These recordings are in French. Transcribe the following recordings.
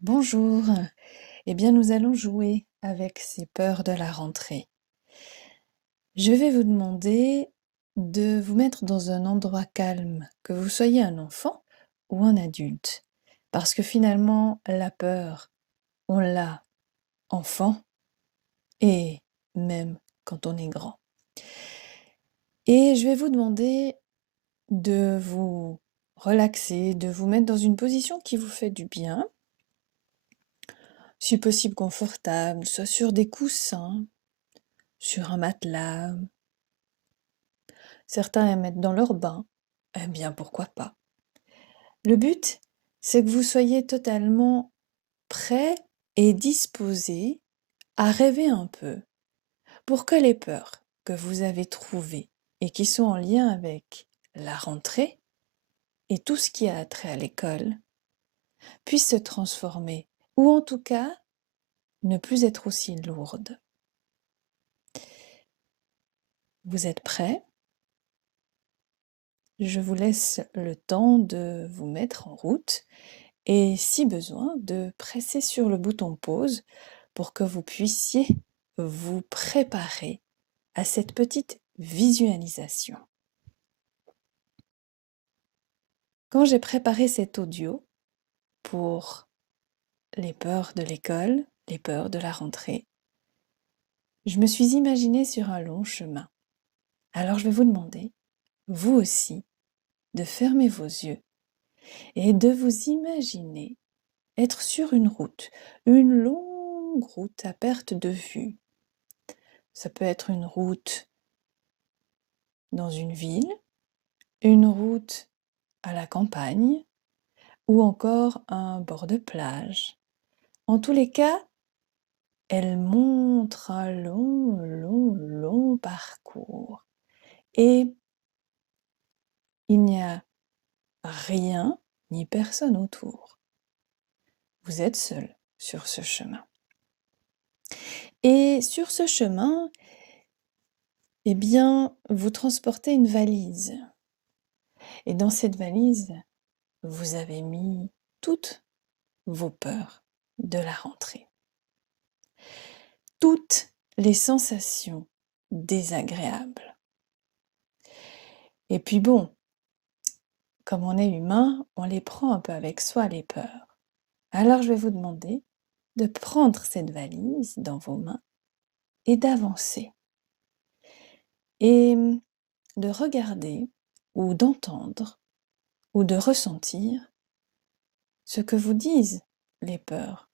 Bonjour. Eh bien, nous allons jouer avec ces peurs de la rentrée. Je vais vous demander de vous mettre dans un endroit calme, que vous soyez un enfant ou un adulte. Parce que finalement, la peur, on l'a enfant et même quand on est grand. Et je vais vous demander de vous relaxer, de vous mettre dans une position qui vous fait du bien, si possible confortable, soit sur des coussins, sur un matelas. Certains aiment être dans leur bain. Eh bien, pourquoi pas? Le but, c'est que vous soyez totalement prêt et disposé à rêver un peu pour que les peurs que vous avez trouvées et qui sont en lien avec la rentrée et tout ce qui a trait à l'école puissent se transformer ou en tout cas ne plus être aussi lourdes. Vous êtes prêts? Je vous laisse le temps de vous mettre en route et si besoin, de presser sur le bouton pause pour que vous puissiez vous préparer à cette petite visualisation. Quand j'ai préparé cet audio pour les peurs de l'école, les peurs de la rentrée, je me suis imaginée sur un long chemin. Alors je vais vous demander, vous aussi, de fermer vos yeux et de vous imaginer être sur une longue route à perte de vue. Ça peut être une route dans une ville, une route à la campagne ou encore un bord de plage. En tous les cas, elle montre un long parcours. Et il n'y a rien ni personne autour. Vous êtes seul sur ce chemin. Et sur ce chemin, eh bien, vous transportez une valise. Et dans cette valise, vous avez mis toutes vos peurs de la rentrée. Toutes les sensations désagréables. Et puis bon, comme on est humain, on les prend un peu avec soi, les peurs. Alors je vais vous demander de prendre cette valise dans vos mains et d'avancer. Et de regarder ou d'entendre ou de ressentir ce que vous disent les peurs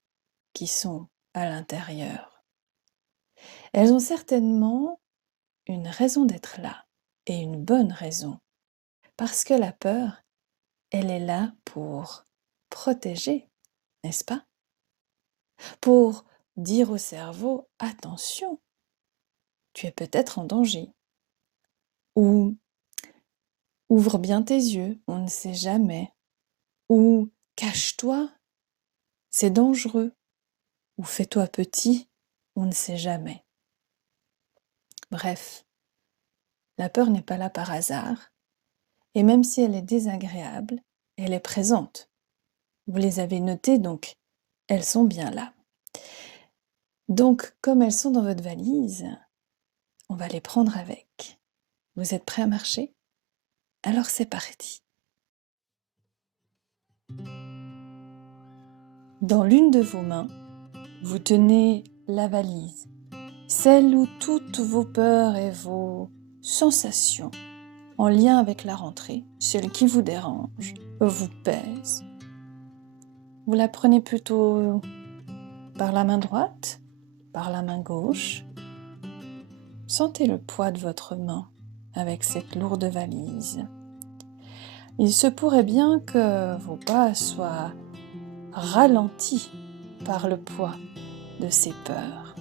qui sont à l'intérieur. Elles ont certainement une raison d'être là, et une bonne raison, parce que la peur, elle est là pour protéger, n'est-ce pas? Pour dire au cerveau, attention, tu es peut-être en danger. Ou ouvre bien tes yeux, on ne sait jamais. Ou cache-toi, c'est dangereux. Ou fais-toi petit, on ne sait jamais. Bref, la peur n'est pas là par hasard, et même si elle est désagréable, elle est présente. Vous les avez notées, donc elles sont bien là. Donc, comme elles sont dans votre valise, on va les prendre avec. Vous êtes prêts à marcher? Alors c'est parti. Dans l'une de vos mains, vous tenez la valise, celle où toutes vos peurs et vos sensations en lien avec la rentrée, celles qui vous dérangent, vous pèsent. Vous la prenez plutôt par la main droite, par la main gauche. Sentez le poids de votre main avec cette lourde valise. Il se pourrait bien que vos pas soient ralentis par le poids de ces peurs.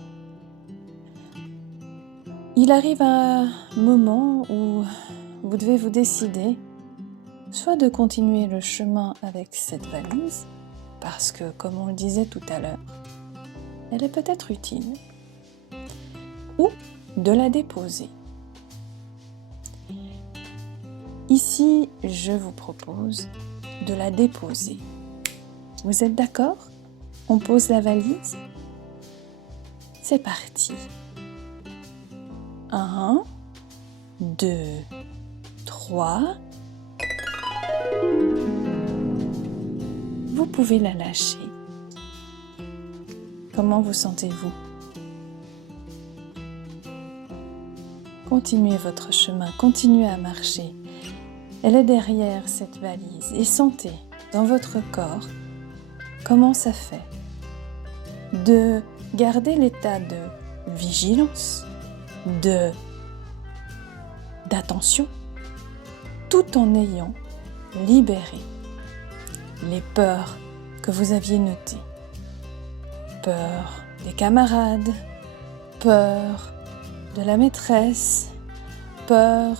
Il arrive un moment où vous devez vous décider soit de continuer le chemin avec cette valise, parce que, comme on le disait tout à l'heure, elle est peut-être utile, ou de la déposer. Ici, je vous propose de la déposer. Vous êtes d'accord? On pose la valise. C'est parti. 1, 2, 3. Vous pouvez la lâcher. Comment vous sentez-vous? Continuez votre chemin, continuez à marcher. Elle est derrière cette valise et sentez dans votre corps comment ça fait de garder l'état de vigilance, d'attention, tout en ayant libéré les peurs que vous aviez notées. Peur des camarades, peur de la maîtresse, peur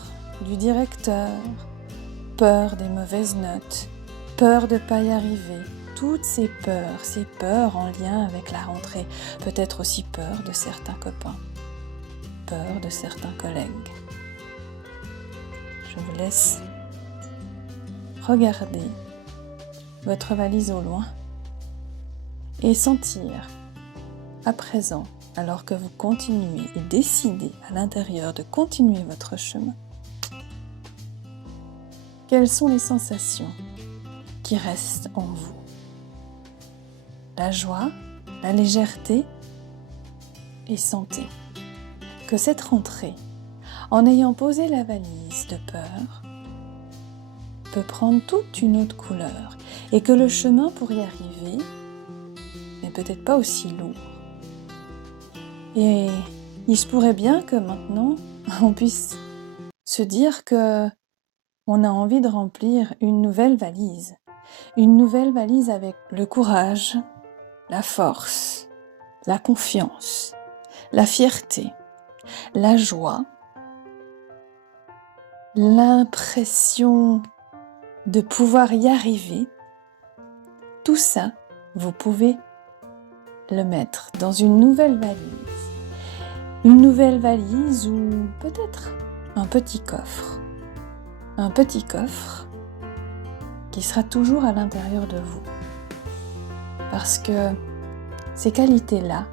du directeur, peur des mauvaises notes, peur de ne pas y arriver. Toutes ces peurs en lien avec la rentrée, peut-être aussi peur de certains copains, peur de certains collègues. Je vous laisse regarder votre valise au loin et sentir à présent, alors que vous continuez et décidez à l'intérieur de continuer votre chemin, quelles sont les sensations qui restent en vous? La joie, la légèreté, et sentez que cette rentrée, en ayant posé la valise de peur, peut prendre toute une autre couleur et que le chemin pour y arriver n'est peut-être pas aussi lourd. Et il se pourrait bien que maintenant, on puisse se dire que on a envie de remplir une nouvelle valise avec le courage, la force, la confiance, la fierté, la joie, l'impression de pouvoir y arriver. Tout ça, vous pouvez le mettre dans une nouvelle valise. Une nouvelle valise ou peut-être un petit coffre. Un petit coffre qui sera toujours à l'intérieur de vous. Parce que ces qualités-là,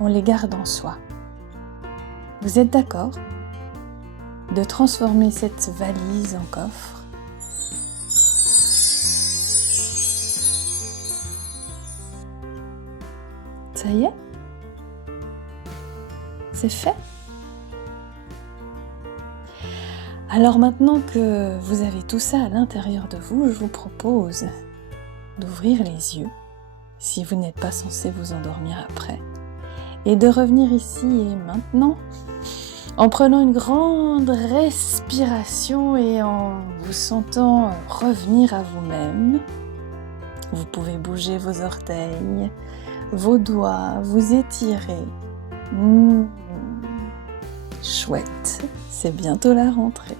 on les garde en soi. Vous êtes d'accord de transformer cette valise en coffre? Ça y est? C'est fait? Alors maintenant que vous avez tout ça à l'intérieur de vous, je vous propose d'ouvrir les yeux, si vous n'êtes pas censé vous endormir après, et de revenir ici et maintenant, en prenant une grande respiration et en vous sentant revenir à vous-même. Vous pouvez bouger vos orteils, vos doigts, vous étirer. Chouette, c'est bientôt la rentrée.